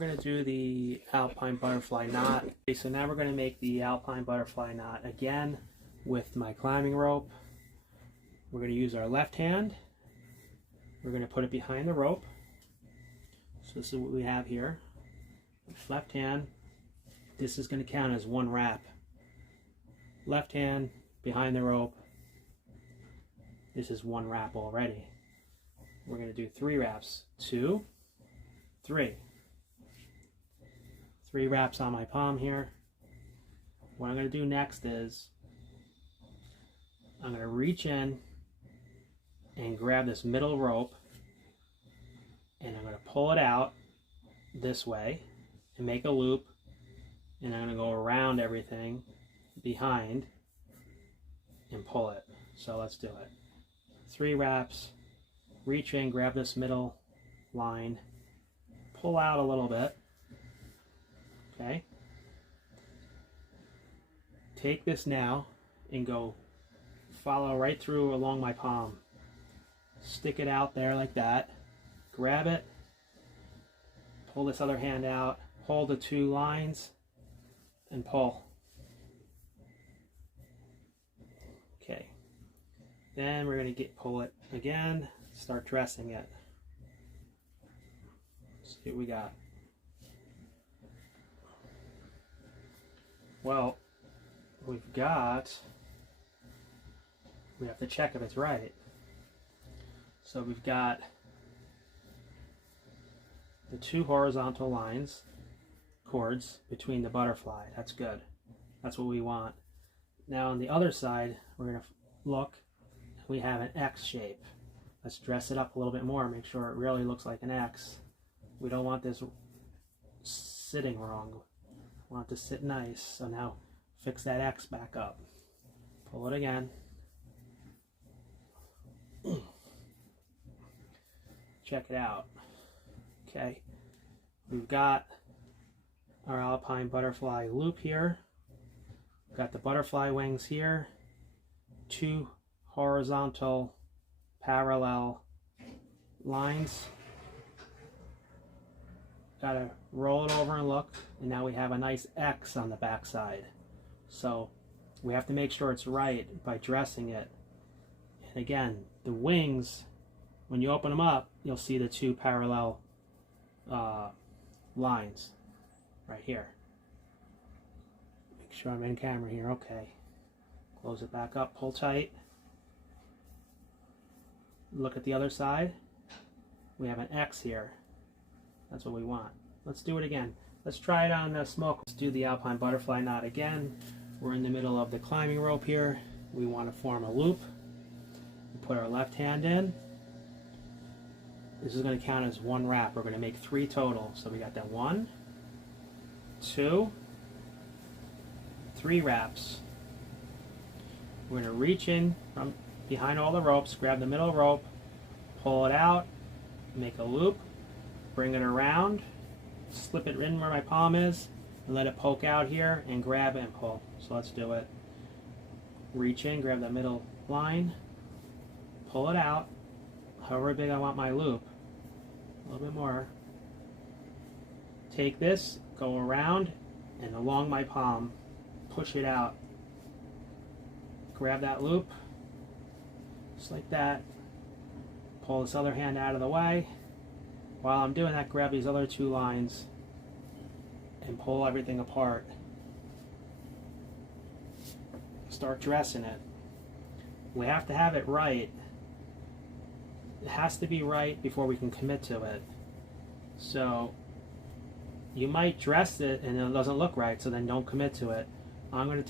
We're going to do the Alpine Butterfly Knot. Okay, so now we're going to make the Alpine Butterfly Knot again with my climbing rope. We're going to use our left hand. We're going to put it behind the rope. So this is what we have here. Left hand. This is going to count as one wrap. Left hand behind the rope. This is one wrap already. We're going to do 3 wraps. 2, 3. 3 wraps on my palm here. What I'm going to do next is I'm going to reach in and grab this middle rope, and I'm going to pull it out this way and make a loop, and I'm going to go around everything behind and pull it. So let's do it. 3 wraps, reach in, grab this middle line, pull out a little bit. Okay. Take this now and go follow right through along my palm. Stick it out there like that. Grab it. Pull this other hand out. Hold the 2 lines and pull. Okay. Then we're going to pull it again. Start dressing it. Let's see what we got. Well, we have to check if it's right. So we've got the 2 horizontal lines, cords, between the butterfly. That's good. That's what we want. Now on the other side, we're going to look. We have an X shape. Let's dress it up a little bit more, make sure it really looks like an X. We don't want this sitting wrong. We want it to sit nice. So now fix that X back up. Pull it again. Check it out. Okay. We've got our Alpine Butterfly loop here. We've got the butterfly wings here. 2 horizontal parallel lines. Got to roll it over and look, and now we have a nice X on the back side. So we have to make sure it's right by dressing it. And again, the wings, when you open them up, you'll see the 2 parallel lines right here. Make sure I'm in camera here. Okay. Close it back up, pull tight. Look at the other side. We have an X here. That's what we want. Let's do it again. Let's try it on the smoke. Let's do the Alpine Butterfly Knot again. We're in the middle of the climbing rope here. We want to form a loop. We put our left hand in. This is going to count as one wrap. We're going to make 3 total. So we got that 1, 2, 3 wraps. We're going to reach in from behind all the ropes, grab the middle rope, pull it out, make a loop, bring it around, slip it in where my palm is, and let it poke out here and grab and pull. So let's do it. Reach in, grab the middle line, pull it out, however big I want my loop, a little bit more. Take this, go around and along my palm, push it out. Grab that loop, just like that. Pull this other hand out of the way. While I'm doing that, grab these other 2 lines and pull everything apart. Start dressing it. We have to have it right. It has to be right before we can commit to it. So you might dress it and it doesn't look right, so then don't commit to it. I can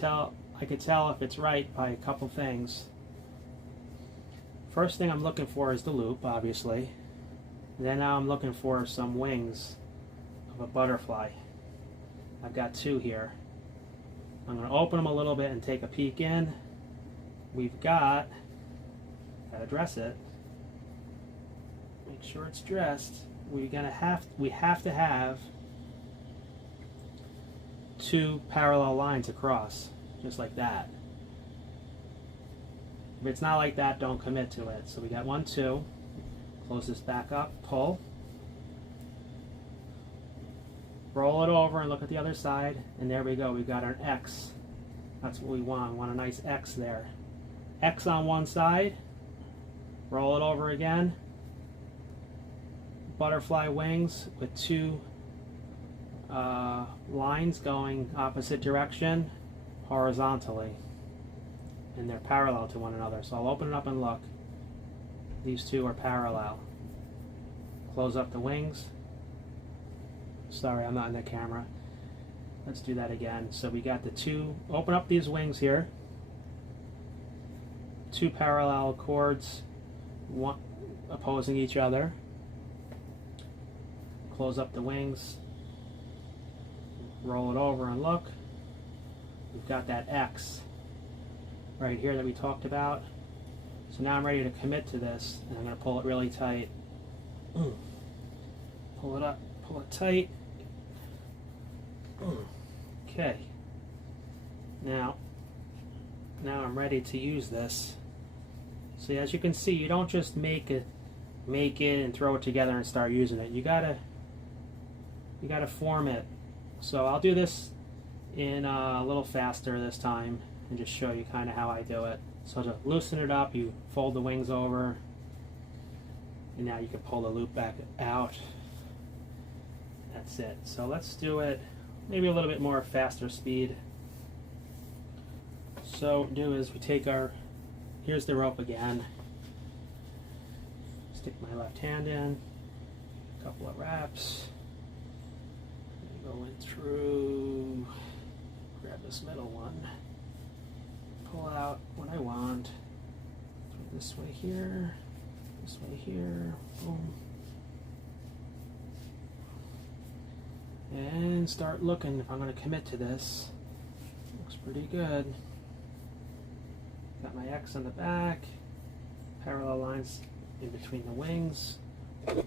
tell if it's right by a couple things. First thing I'm looking for is the loop, obviously. Then now I'm looking for some wings of a butterfly. I've got 2 here. I'm going to open them a little bit and take a peek in. We've got to dress it. Make sure it's dressed. We have to have 2 parallel lines across, just like that. If it's not like that, don't commit to it. So we got 1, 2. Close this back up, pull. roll it over and look at the other side, and there we go, we got our X. That's what we want. We want a nice X there. X on one side, roll it over again, butterfly wings with two lines going opposite direction horizontally, and they're parallel to one another. So I'll open it up and look. These two are parallel. Close up the wings. Sorry, I'm not in the camera. Let's do that again. So we got the two, open up these wings here. Two parallel chords, one opposing each other. Close up the wings. Roll it over and look. We've got that X right here that we talked about. So now I'm ready to commit to this, and I'm going to pull it really tight. Pull it up, pull it tight. Okay. Now I'm ready to use this. So as you can see, you don't just make it and throw it together and start using it. You gotta form it. So I'll do this in a little faster this time and just show you kind of how I do it. So to loosen it up, you fold the wings over, and now you can pull the loop back out. That's it. So let's do it maybe a little bit more faster speed. So what we do is we take our, here's the rope again. Stick my left hand in, a couple of wraps. Go in through, grab this middle one, pull out what I want. Through this way here, boom. And start looking if I'm going to commit to this. Looks pretty good. Got my X on the back, parallel lines in between the wings. The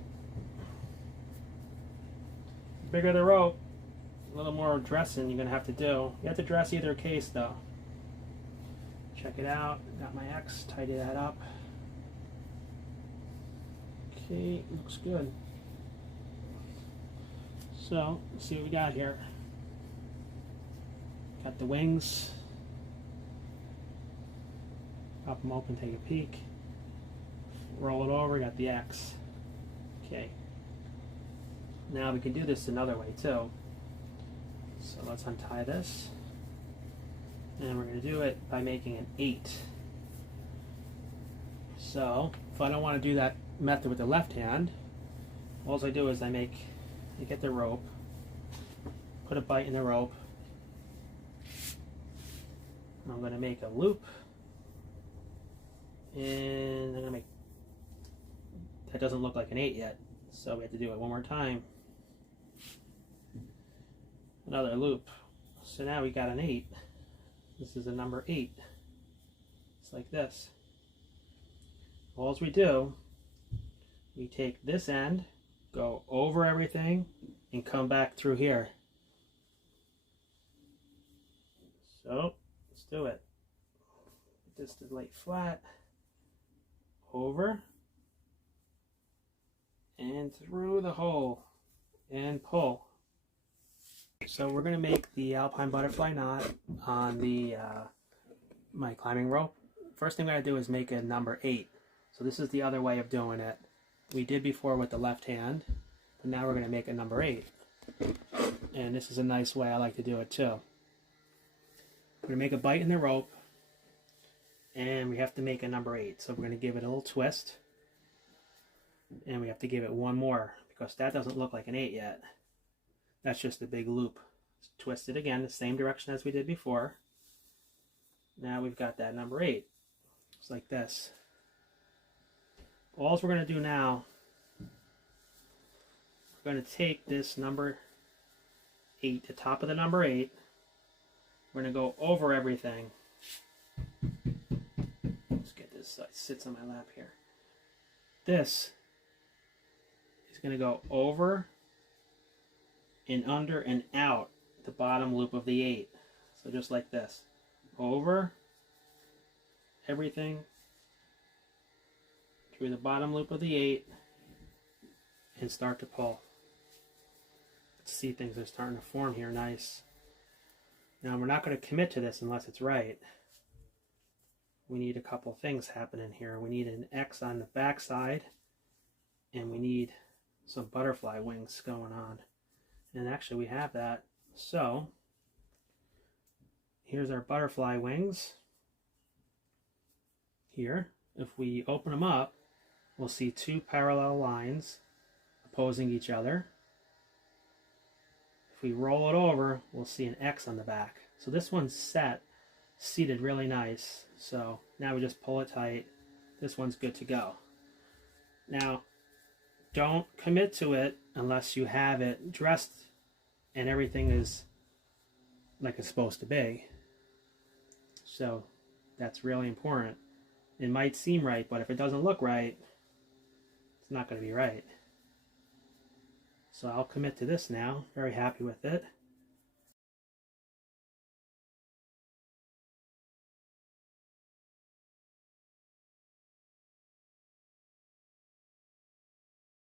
bigger the rope, a little more dressing you're going to have to do. You have to dress either case though. Check it out. Got my X, tidy that up. Okay, looks good. So, let's see what we got here. Got the wings. Pop them open, take a peek. Roll it over, got the X. Okay. Now we can do this another way too. So let's untie this. And we're going to do it by making an 8. So, if I don't want to do that method with the left hand, all I do is I get the rope, put a bite in the rope, I'm going to make a loop, and I'm going to make, that doesn't look like an 8 yet, so we have to do it one more time. Another loop. So now we got an 8. This is a number 8. It's like this. All we do, we take this end, go over everything, and come back through here. So, let's do it. Put this to lay flat, over, and through the hole, and pull. So we're going to make the Alpine Butterfly knot on the my climbing rope. First thing I'm going to do is make a number 8. So this is the other way of doing it. We did before with the left hand, but now we're going to make a number 8. And this is a nice way I like to do it too. We're going to make a bite in the rope, and we have to make a number 8. So we're going to give it a little twist, and we have to give it one more, because that doesn't look like an 8 yet. That's just a big loop. Twist it again, the same direction as we did before. Now we've got that number 8. It's like this. All we're going to do now, we're going to take this number 8, the top of the number 8. We're going to go over everything. Let's get this so it sits on my lap here. This is going to go over and under and out the bottom loop of the 8. So just like this. Over everything through the bottom loop of the 8 and start to pull. see things are starting to form here nice. Now we're not going to commit to this unless it's right. We need a couple things happening here. We need an X on the back side, and we need some butterfly wings going on. And actually we have that. So here's our butterfly wings here. If we open them up, we'll see two parallel lines opposing each other. If we roll it over, we'll see an X on the back. So this one's seated really nice. So now we just pull it tight. This one's good to go. Now, don't commit to it unless you have it dressed and everything is like it's supposed to be. So that's really important. It might seem right, but if it doesn't look right, it's not going to be right. So I'll commit to this now. Very happy with it.